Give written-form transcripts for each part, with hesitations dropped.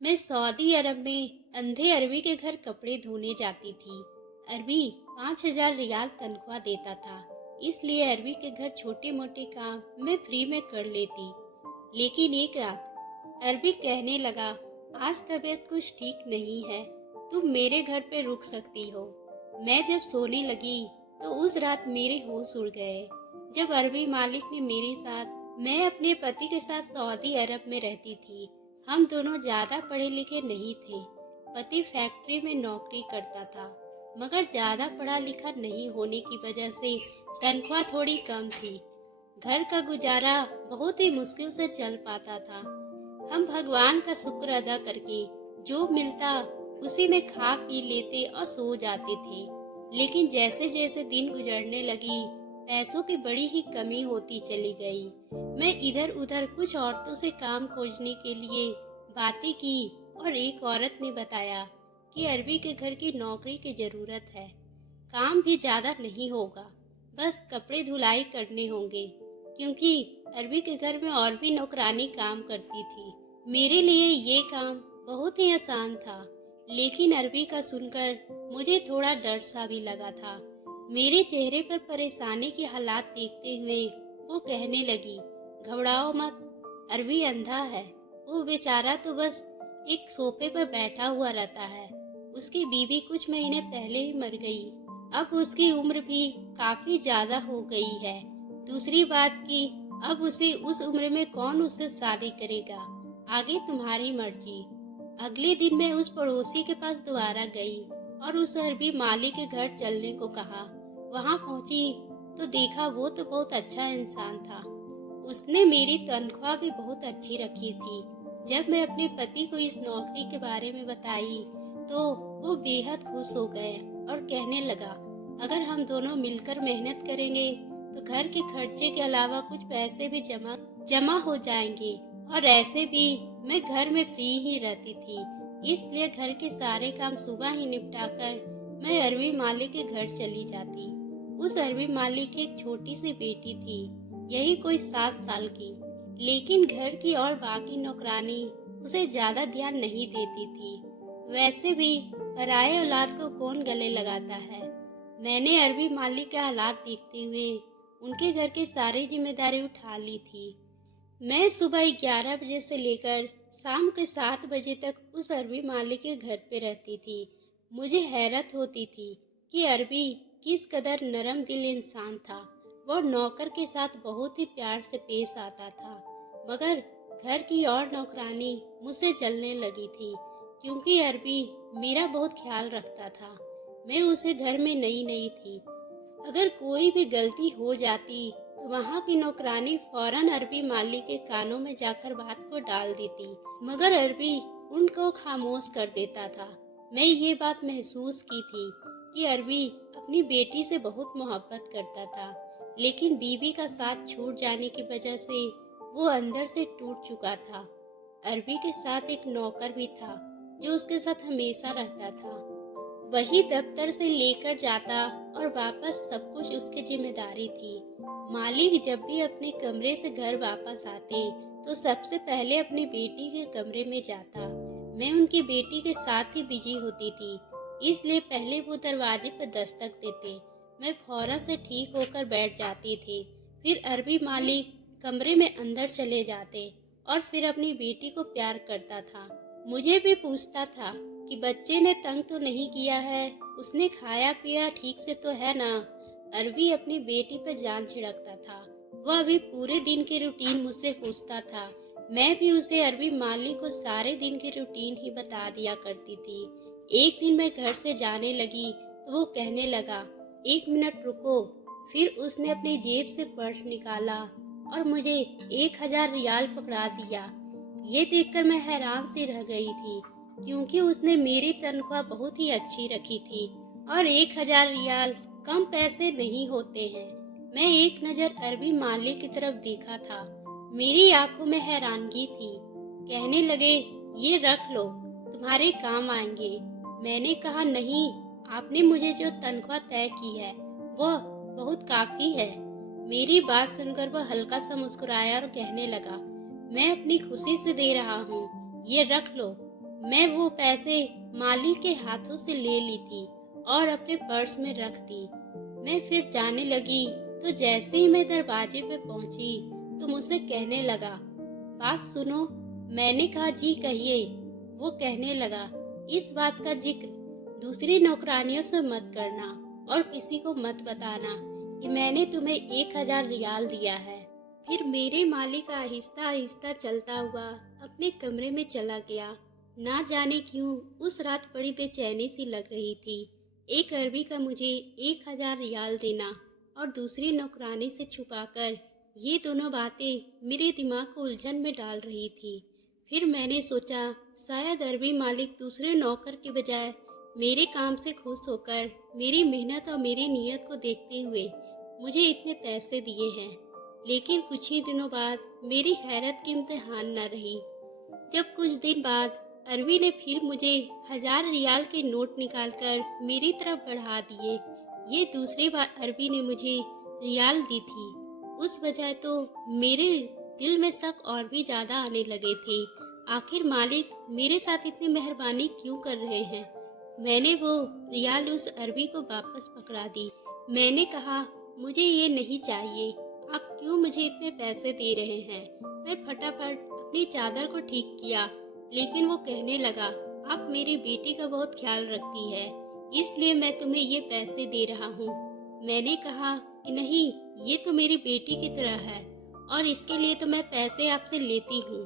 मैं सऊदी अरब में अंधे अरबी के घर कपड़े धोने जाती थी। अरबी 5,000 रियाल तनख्वाह देता था, इसलिए अरबी के घर छोटे मोटे काम मैं फ्री में कर लेती। लेकिन एक रात अरबी कहने लगा, आज तबीयत कुछ ठीक नहीं है, तुम मेरे घर पे रुक सकती हो। मैं जब सोने लगी तो उस रात मेरे होश उड़ गए। जब अरबी मालिक ने मेरे साथ मैं अपने पति के साथ सऊदी अरब में रहती थी। हम दोनों ज्यादा पढ़े लिखे नहीं थे। पति फैक्ट्री में नौकरी करता था, मगर ज्यादा पढ़ा लिखा नहीं होने की वजह से तनख्वाह थोड़ी कम थी। घर का गुजारा बहुत ही मुश्किल से चल पाता था। हम भगवान का शुक्र अदा करके जो मिलता उसी में खा पी लेते और सो जाते थे। लेकिन जैसे जैसे दिन गुजरने लगी, पैसों की बड़ी ही कमी होती चली गई। मैं इधर उधर कुछ औरतों से काम खोजने के लिए बातें की और एक औरत ने बताया कि अरबी के घर की नौकरी की जरूरत है। काम भी ज्यादा नहीं होगा, बस कपड़े धुलाई करने होंगे, क्योंकि अरबी के घर में और भी नौकरानी काम करती थी। मेरे लिए ये काम बहुत ही आसान था, लेकिन अरबी का सुनकर मुझे थोड़ा डर सा भी लगा था। मेरे चेहरे पर परेशानी के हालात देखते हुए वो कहने लगी, घबराओ मत, अरबी अंधा है। वो बेचारा तो बस एक सोफे पर बैठा हुआ रहता है। उसकी बीवी कुछ महीने पहले ही मर गई। अब उसकी उम्र भी काफी ज्यादा हो गई है। दूसरी बात कि अब उसे उस उम्र में कौन उससे शादी करेगा। आगे तुम्हारी मर्जी। अगले दिन मैं उस पड़ोसी के पास दोबारा गई और उस अरबी माली के घर चलने को कहा। वहां पहुंची तो देखा वो तो बहुत अच्छा इंसान था। उसने मेरी तनख्वाह भी बहुत अच्छी रखी थी। जब मैं अपने पति को इस नौकरी के बारे में बताई तो वो बेहद खुश हो गए और कहने लगा, अगर हम दोनों मिलकर मेहनत करेंगे तो घर के खर्चे के अलावा कुछ पैसे भी जमा हो जाएंगे। और ऐसे भी मैं घर में फ्री ही रहती थी, इसलिए घर के सारे काम सुबह ही निपटाकर मैं अरबी मालिक के घर चली जाती। उस अरबी मालिक की एक छोटी सी बेटी थी, यही कोई 7 साल की, लेकिन घर की और बाकी नौकरानी उसे ज्यादा ध्यान नहीं देती थी। वैसे भी पराये औलाद को कौन गले लगाता है। मैंने अरबी मालिक के हालात देखते हुए उनके घर की सारी जिम्मेदारी उठा ली थी। मैं सुबह 11 बजे से लेकर शाम के 7 बजे तक उस अरबी मालिक के घर पे रहती थी। मुझे हैरत होती थी कि अरबी किस कदर नरम दिल इंसान था। वो नौकर के साथ बहुत ही प्यार से पेश आता था, मगर घर की और नौकरानी मुझसे जलने लगी थी, क्योंकि अरबी मेरा बहुत ख्याल रखता था। मैं उसे घर में नई नई थी। अगर कोई भी गलती हो जाती तो वहाँ की नौकरानी फौरन अरबी माली के कानों में जाकर बात को डाल देती, मगर अरबी उनको खामोश कर देता था। मैं ये बात महसूस की थी कि अरबी अपनी बेटी से बहुत मोहब्बत करता था, लेकिन बीवी का साथ छूट जाने की वजह से वो अंदर से टूट चुका था। अरबी के साथ एक नौकर भी था जो उसके साथ हमेशा रहता था। वही दफ्तर से लेकर जाता और वापस सब कुछ उसकी जिम्मेदारी थी। मालिक जब भी अपने कमरे से घर वापस आते तो सबसे पहले अपनी बेटी के कमरे में जाता। मैं उनकी बेटी के साथ ही बिजी होती थी, इसलिए पहले वो दरवाजे पर दस्तक देते। मैं फौरन से ठीक होकर बैठ जाती थी। फिर अरबी मालिक कमरे में अंदर चले जाते और फिर अपनी बेटी को प्यार करता था। मुझे भी पूछता था कि बच्चे ने तंग तो नहीं किया है, उसने खाया पिया ठीक से तो है ना। अरबी अपनी बेटी पर जान छिड़कता था। वह अभी पूरे दिन की रूटीन मुझसे पूछता था। मैं भी उसे अरबी मालिक को सारे दिन की रूटीन ही बता दिया करती थी। एक दिन मैं घर से जाने लगी तो वो कहने लगा, 1 मिनट रुको। फिर उसने अपनी जेब से पर्स निकाला और मुझे 1,000 रियाल पकड़ा दिया। ये देखकर मैं हैरान सी रह गई थी, क्योंकि उसने मेरी तनख्वाह बहुत ही अच्छी रखी थी और 1,000 रियाल कम पैसे नहीं होते हैं। मैं एक नज़र अरबी मालिक की तरफ देखा था। मेरी आंखों में हैरानगी थी। कहने लगे, ये रख लो, तुम्हारे काम आएंगे। मैंने कहा, नहीं, आपने मुझे जो तनख्वाह तय की है वह बहुत काफी है। मेरी बात सुनकर वह हल्का सा मुस्कुराया और कहने लगा, मैं अपनी खुशी से दे रहा हूँ, ये रख लो। मैं वो पैसे मालिक के हाथों से ले ली थी और अपने पर्स में रख दी। मैं फिर जाने लगी तो जैसे ही मैं दरवाजे पे पहुंची तो मुझसे कहने लगा, बात सुनो। मैंने कहा, जी कहिए। वो कहने लगा, इस बात का जिक्र दूसरी नौकरानियों से मत करना और किसी को मत बताना कि मैंने तुम्हें 1000 रियाल दिया है। फिर मेरे मालिक आहिस्ता आहिस्ता चलता हुआ अपने कमरे में चला गया। ना जाने क्यों उस रात बड़ी बेचैनी सी लग रही थी। एक अरबी का मुझे 1000 रियाल देना और दूसरी नौकरानी से छुपाकर ये दोनों बातें मेरे दिमाग को उलझन में डाल रही थी। फिर मैंने सोचा, शायद अरबी मालिक दूसरे नौकर के बजाय मेरे काम से खुश होकर मेरी मेहनत और मेरी नीयत को देखते हुए मुझे इतने पैसे दिए हैं। लेकिन कुछ ही दिनों बाद मेरी हैरत की इम्तिहान न रही, जब कुछ दिन बाद अरबी ने फिर मुझे 1000 रियाल के नोट निकालकर मेरी तरफ बढ़ा दिए। ये दूसरी बार अरबी ने मुझे रियाल दी थी। उस बजाय तो मेरे दिल में शक और भी ज़्यादा आने लगे थे। आखिर मालिक मेरे साथ इतनी मेहरबानी क्यों कर रहे हैं? मैंने वो रियाल उस अरबी को वापस पकड़ा दी। मैंने कहा, मुझे ये नहीं चाहिए। आप क्यों मुझे इतने पैसे दे रहे हैं? मैं फटाफट अपनी चादर को ठीक किया, लेकिन वो कहने लगा, आप मेरी बेटी का बहुत ख्याल रखती है, इसलिए मैं तुम्हें ये पैसे दे रहा हूँ। मैंने कहा कि नहीं, ये तो मेरी बेटी की तरह है और इसके लिए तो मैं पैसे आपसे लेती हूँ।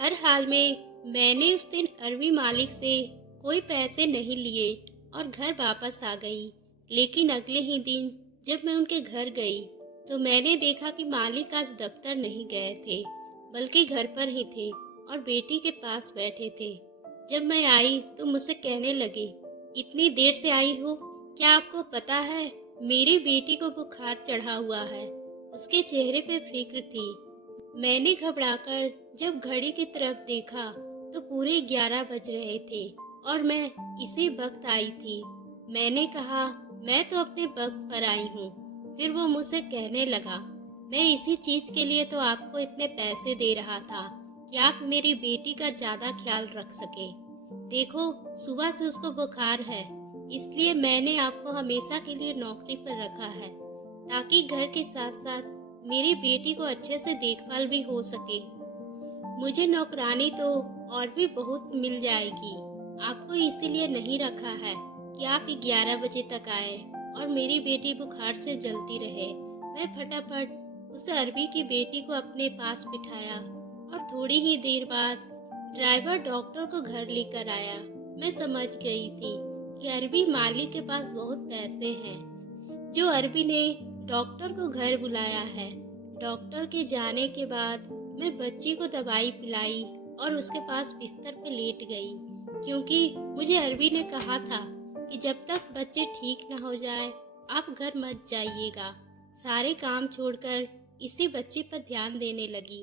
हर हाल में मैंने उस दिन अरबी मालिक से कोई पैसे नहीं लिए और घर वापस आ गई। लेकिन अगले ही दिन जब मैं उनके घर गई तो मैंने देखा कि मालिक आज दफ्तर नहीं गए थे, बल्कि घर पर ही थे और बेटी के पास बैठे थे। जब मैं आई तो मुझसे कहने लगे, इतनी देर से आई हो, क्या आपको पता है मेरी बेटी को बुखार चढ़ा हुआ है? उसके चेहरे पे फिक्र थी। मैंने घबराकर जब घड़ी की तरफ देखा तो पूरे 11 बज रहे थे और मैं इसी वक्त आई थी। मैंने कहा, मैं तो अपने वक्त पर आई हूँ। फिर वो मुझसे कहने लगा, मैं इसी चीज के लिए तो आपको इतने पैसे दे रहा था कि आप मेरी बेटी का ज्यादा ख्याल रख सके। देखो, सुबह से उसको बुखार है, इसलिए मैंने आपको हमेशा के लिए नौकरी पर रखा है, ताकि घर के साथ साथ मेरी बेटी को अच्छे से देखभाल भी हो सके। मुझे नौकरानी तो और भी बहुत मिल जाएगी। आपको इसीलिए नहीं रखा है कि आप 11 बजे तक आए और मेरी बेटी बुखार से जलती रहे। मैं फटाफट उस अरबी की बेटी को अपने पास बिठाया और थोड़ी ही देर बाद ड्राइवर डॉक्टर को घर लेकर आया। मैं समझ गई थी कि अरबी मालिक के पास बहुत पैसे हैं, जो अरबी ने डॉक्टर को घर बुलाया है। डॉक्टर के जाने के बाद मैं बच्ची को दवाई पिलाई और उसके पास बिस्तर पे लेट गई, क्योंकि मुझे अरबी ने कहा था कि जब तक बच्चे ठीक ना हो जाए आप घर मत जाइएगा। सारे काम छोड़कर इसी बच्ची पर ध्यान देने लगी।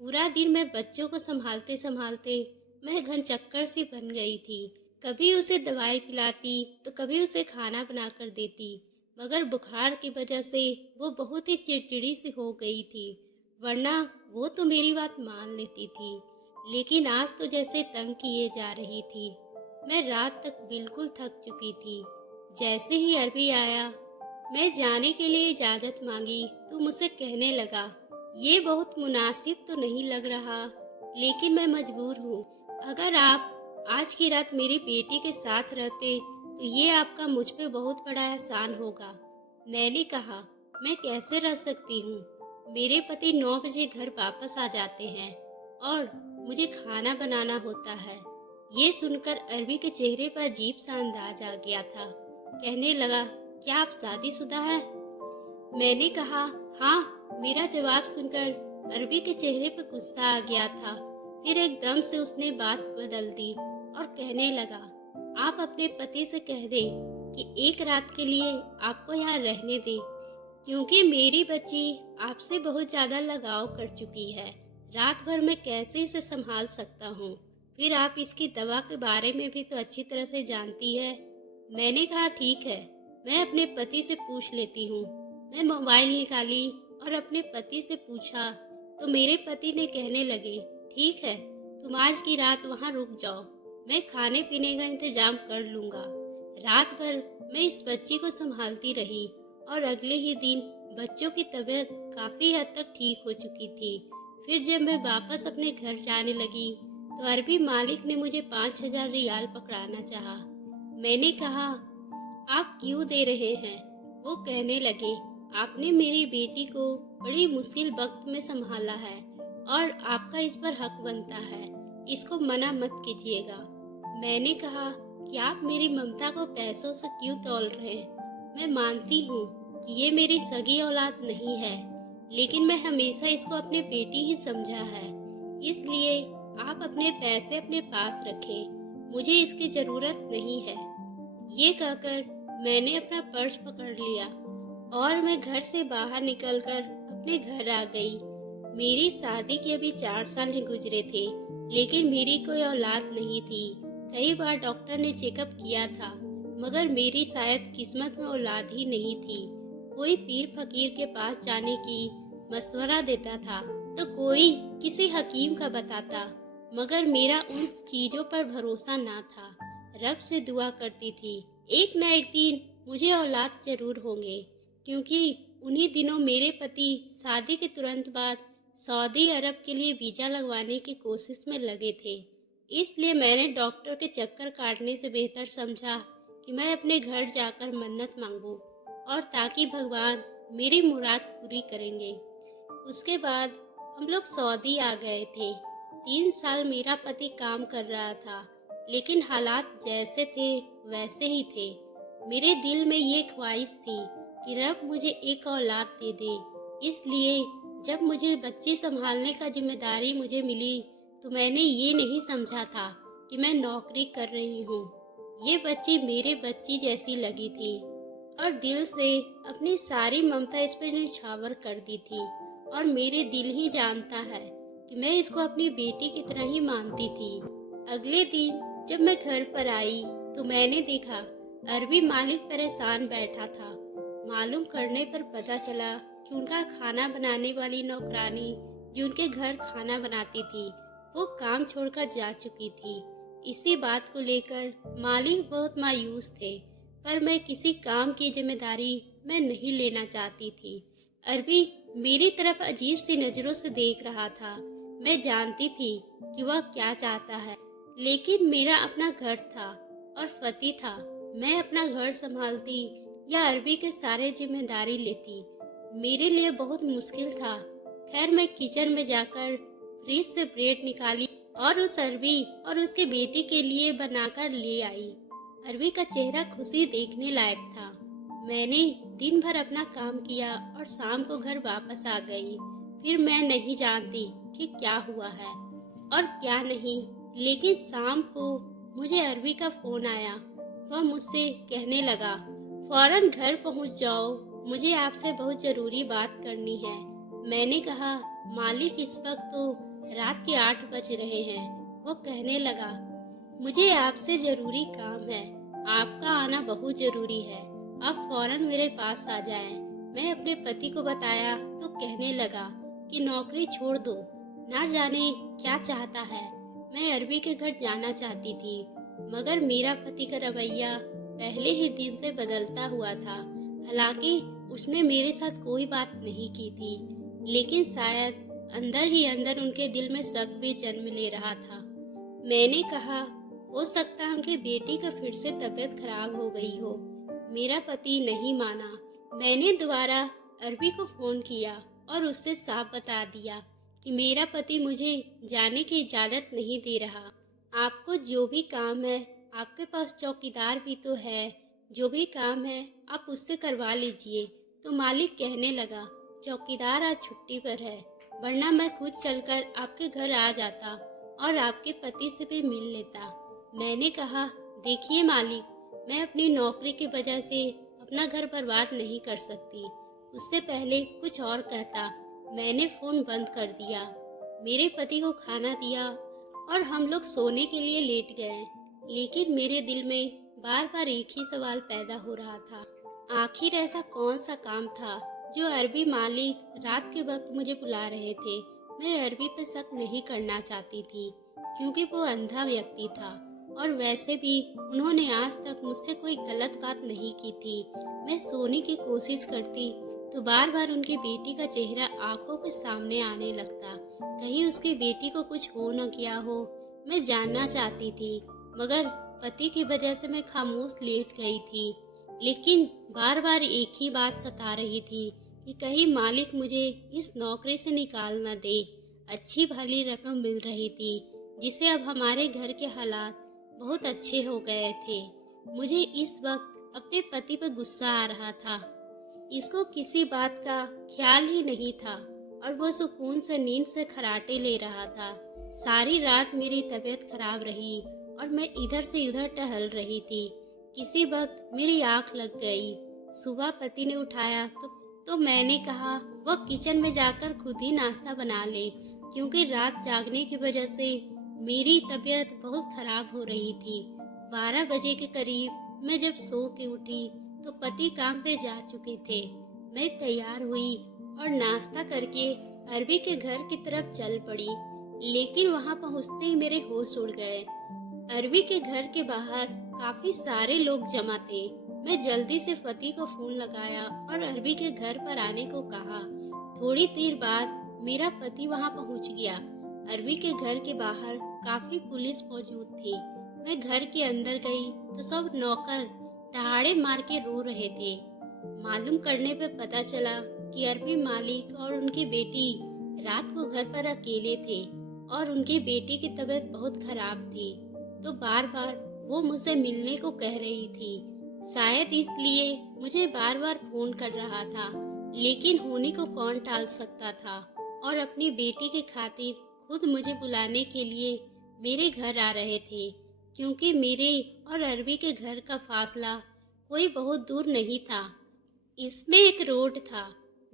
पूरा दिन मैं बच्चों को संभालते संभालते मैं घनचक्कर सी बन गई थी। कभी उसे दवाई पिलाती तो कभी उसे खाना बनाकर देती, मगर बुखार की वजह से वो बहुत ही चिड़चिड़ी सी हो गई थी, वरना वो तो मेरी बात मान लेती थी। लेकिन आज तो जैसे तंग किए जा रही थी। मैं रात तक बिल्कुल थक चुकी थी। जैसे ही अरबी आया, मैं जाने के लिए इजाज़त मांगी तो मुझसे कहने लगा, ये बहुत मुनासिब तो नहीं लग रहा, लेकिन मैं मजबूर हूँ। अगर आप आज की रात मेरी बेटी के साथ रहते तो ये आपका मुझ पे बहुत बड़ा एहसान होगा। मैंने कहा, मैं कैसे रह सकती हूँ? मेरे पति 9 बजे घर वापस आ जाते हैं और मुझे खाना बनाना होता है। ये सुनकर अरबी के चेहरे पर अजीब सा अंदाज आ गया था। कहने लगा, क्या आप शादीशुदा हैं? मैंने कहा, हाँ। मेरा जवाब सुनकर अरबी के चेहरे पर गुस्सा आ गया था। फिर एकदम से उसने बात बदल दी और कहने लगा, आप अपने पति से कह दें कि एक रात के लिए आपको यहाँ रहने दे, क्योंकि मेरी बच्ची आपसे बहुत ज़्यादा लगाव कर चुकी है। रात भर मैं कैसे इसे संभाल सकता हूँ? फिर आप इसकी दवा के बारे में भी तो अच्छी तरह से जानती है। मैंने कहा, ठीक है, मैं अपने पति से पूछ लेती हूँ। मैं मोबाइल निकाली और अपने पति से पूछा तो मेरे पति ने कहने लगे, ठीक है, तुम आज की रात वहाँ रुक जाओ, मैं खाने पीने का इंतजाम कर लूँगा। रात भर मैं इस बच्ची को संभालती रही और अगले ही दिन बच्चों की तबीयत काफ़ी हद तक ठीक हो चुकी थी। फिर जब मैं वापस अपने घर जाने लगी तो अरबी मालिक ने मुझे 5,000 रियाल पकड़ाना चाहा। मैंने कहा, आप क्यों दे रहे हैं? वो कहने लगे, आपने मेरी बेटी को बड़ी मुश्किल वक्त में संभाला है और आपका इस पर हक बनता है, इसको मना मत कीजिएगा। मैंने कहा कि आप मेरी ममता को पैसों से क्यों तौल रहे हैं? मैं मानती हूँ कि ये मेरी सगी औलाद नहीं है, लेकिन मैं हमेशा इसको अपनी बेटी ही समझा है। इसलिए आप अपने पैसे अपने पास रखें, मुझे इसकी ज़रूरत नहीं है। ये कहकर मैंने अपना पर्स पकड़ लिया और मैं घर से बाहर निकलकर अपने घर आ गई। मेरी शादी के अभी 4 साल ही गुजरे थे, लेकिन मेरी कोई औलाद नहीं थी। कई बार डॉक्टर ने चेकअप किया था, मगर मेरी शायद किस्मत में औलाद ही नहीं थी। कोई पीर फकीर के पास जाने की मशवरा देता था तो कोई किसी हकीम का बताता, मगर मेरा उन चीज़ों पर भरोसा ना था। रब से दुआ करती थी, एक न एक दिन मुझे औलाद जरूर होंगे, क्योंकि उन्हीं दिनों मेरे पति शादी के तुरंत बाद सऊदी अरब के लिए वीज़ा लगवाने की कोशिश में लगे थे। इसलिए मैंने डॉक्टर के चक्कर काटने से बेहतर समझा कि मैं अपने घर जाकर मन्नत मांगूं, और ताकि भगवान मेरी मुराद पूरी करेंगे। उसके बाद हम लोग सऊदी आ गए थे। 3 साल मेरा पति काम कर रहा था, लेकिन हालात जैसे थे वैसे ही थे। मेरे दिल में ये ख्वाहिश थी कि रब मुझे एक औलाद दे दे। इसलिए जब मुझे बच्ची संभालने का जिम्मेदारी मुझे मिली तो मैंने ये नहीं समझा था कि मैं नौकरी कर रही हूँ। ये बच्ची मेरे बच्ची जैसी लगी थी और दिल से अपनी सारी ममता इस पर निछावर कर दी थी, और मेरे दिल ही जानता है कि मैं इसको अपनी बेटी की तरह ही मानती थी। अगले दिन जब मैं घर पर आई तो मैंने देखा अरबी मालिक परेशान बैठा था। मालूम करने पर पता चला कि उनका खाना बनाने वाली नौकरानी जो उनके घर खाना बनाती थी वो काम छोड़कर जा चुकी थी। इसी बात को लेकर मालिक बहुत मायूस थे, पर मैं किसी काम की जिम्मेदारी मैं नहीं लेना चाहती थी। अरबी मेरी तरफ अजीब सी नज़रों से देख रहा था। मैं जानती थी कि वह क्या चाहता है, लेकिन मेरा अपना घर था और पति था। मैं अपना घर संभालती या अरबी के सारे जिम्मेदारी लेती, मेरे लिए बहुत मुश्किल था। खैर मैं किचन में जाकर फ्रिज से ब्रेड निकाली और उस अरबी और उसके बेटे के लिए बनाकर ले आई। अरबी का चेहरा खुशी देखने लायक था। मैंने दिन भर अपना काम किया और शाम को घर वापस आ गई। फिर मैं नहीं जानती कि क्या हुआ है और क्या नहीं, लेकिन शाम को मुझे अरबी का फोन आया। वह मुझसे कहने लगा, फौरन घर पहुंच जाओ, मुझे आपसे बहुत जरूरी बात करनी है। मैंने कहा, मालिक इस वक्त तो रात के 8 बज रहे हैं। वो कहने लगा, मुझे आपसे जरूरी काम है, आपका आना बहुत जरूरी है, आप फौरन मेरे पास आ जाएं। मैं अपने पति को बताया तो कहने लगा कि नौकरी छोड़ दो, ना जाने क्या चाहता है। मैं अरबी के घर जाना चाहती थी, मगर मेरा पति का रवैया पहले ही दिन से बदलता हुआ था। हालांकि उसने मेरे साथ कोई बात नहीं की थी, लेकिन शायद अंदर ही अंदर उनके दिल में शक भी जन्म ले रहा था। मैंने कहा, हो सकता है उनकी बेटी का फिर से तबीयत खराब हो गई हो। मेरा पति नहीं माना। मैंने दोबारा अरबी को फोन किया और उससे साफ बता दिया कि मेरा पति मुझे जाने की इजाज़त नहीं दे रहा। आपको जो भी काम है, आपके पास चौकीदार भी तो है, जो भी काम है आप उससे करवा लीजिए। तो मालिक कहने लगा, चौकीदार आज छुट्टी पर है, वरना मैं खुद चलकर आपके घर आ जाता और आपके पति से भी मिल लेता। मैंने कहा, देखिए मालिक, मैं अपनी नौकरी की वजह से अपना घर बर्बाद नहीं कर सकती। उससे पहले कुछ और कहता। मैंने फ़ोन बंद कर दिया, मेरे पति को खाना दिया और हम लोग सोने के लिए लेट गए। लेकिन मेरे दिल में बार बार एक ही सवाल पैदा हो रहा था, आखिर ऐसा कौन सा काम था जो अरबी मालिक रात के वक्त मुझे बुला रहे थे। मैं अरबी पर शक नहीं करना चाहती थी, क्योंकि वो अंधा व्यक्ति था और वैसे भी उन्होंने आज तक मुझसे कोई गलत बात नहीं की थी। मैं सोने की कोशिश करती तो बार बार उनकी बेटी का चेहरा आंखों के सामने आने लगता। कहीं उसकी बेटी को कुछ हो न गया हो। मैं जानना चाहती थी, मगर पति की वजह से मैं खामोश लेट गई थी। लेकिन बार बार एक ही बात सता रही थी कि कहीं मालिक मुझे इस नौकरी से निकाल न दे। अच्छी भली रकम मिल रही थी, जिसे अब हमारे घर के हालात बहुत अच्छे हो गए थे। मुझे इस वक्त अपने पति पर गुस्सा आ रहा था। इसको किसी बात का ख्याल ही नहीं था और वह सुकून से नींद से खर्राटे ले रहा था। सारी रात मेरी तबीयत खराब रही और मैं इधर से उधर टहल रही थी। किसी वक्त मेरी आंख लग गई। सुबह पति ने उठाया तो मैंने कहा वह किचन में जाकर खुद ही नाश्ता बना ले, क्योंकि रात जागने की वजह से मेरी तबीयत बहुत खराब हो रही थी। 12 बजे के करीब मैं जब सो के उठी तो पति काम पे जा चुके थे। मैं तैयार हुई और नाश्ता करके अरबी के घर की तरफ चल पड़ी, लेकिन वहां पहुंचते ही मेरे होश उड़ गए। अरबी के घर के बाहर काफी सारे लोग जमा थे। मैं जल्दी से पति को फोन लगाया और अरबी के घर पर आने को कहा। थोड़ी देर बाद मेरा पति वहां पहुंच गया। अरबी के घर के बाहर काफी पुलिस मौजूद थी। मैं घर के अंदर गई तो सब नौकर दहाड़े मार के रो रहे थे। मालूम करने पे पता चला कि अरबी मालिक और उनकी बेटी रात को घर पर अकेले थे और उनकी बेटी की तबीयत बहुत खराब थी, तो बार बार वो मुझसे मिलने को कह रही थी। शायद इसलिए मुझे बार बार फोन कर रहा था, लेकिन होने को कौन टाल सकता था। और अपनी बेटी की खातिर खुद मुझे बुलाने के लिए मेरे घर आ रहे थे, क्योंकि मेरे और अरबी के घर का फासला कोई बहुत दूर नहीं था। इसमें एक रोड था।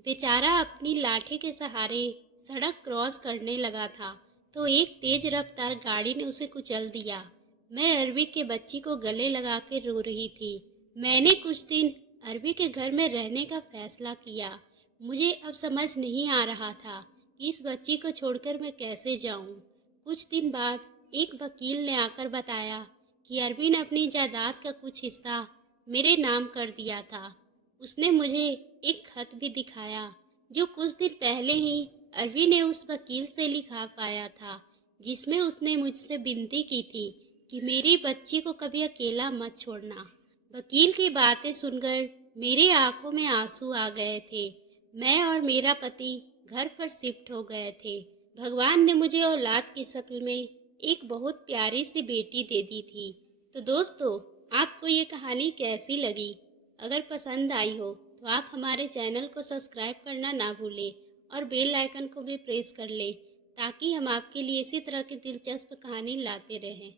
बेचारा अपनी लाठी के सहारे सड़क क्रॉस करने लगा था तो एक तेज रफ्तार गाड़ी ने उसे कुचल दिया। मैं अरबी के बच्ची को गले लगा के रो रही थी। मैंने कुछ दिन अरबी के घर में रहने का फैसला किया। मुझे अब समझ नहीं आ रहा था कि इस बच्ची को छोड़कर मैं कैसे जाऊं। कुछ दिन बाद एक वकील ने आकर बताया कि अरबी ने अपनी जायदाद का कुछ हिस्सा मेरे नाम कर दिया था। उसने मुझे एक खत भी दिखाया जो कुछ दिन पहले ही अरबी ने उस वकील से लिखा पाया था, जिसमें उसने मुझसे विनती की थी कि मेरी बच्ची को कभी अकेला मत छोड़ना। वकील की बातें सुनकर मेरी आंखों में आंसू आ गए थे। मैं और मेरा पति घर पर शिफ्ट हो गए थे। भगवान ने मुझे औलाद की शक्ल में एक बहुत प्यारी सी बेटी दे दी थी। तो दोस्तों, आपको ये कहानी कैसी लगी? अगर पसंद आई हो तो आप हमारे चैनल को सब्सक्राइब करना ना भूलें और बेल आइकन को भी प्रेस कर लें, ताकि हम आपके लिए इसी तरह की दिलचस्प कहानी लाते रहें।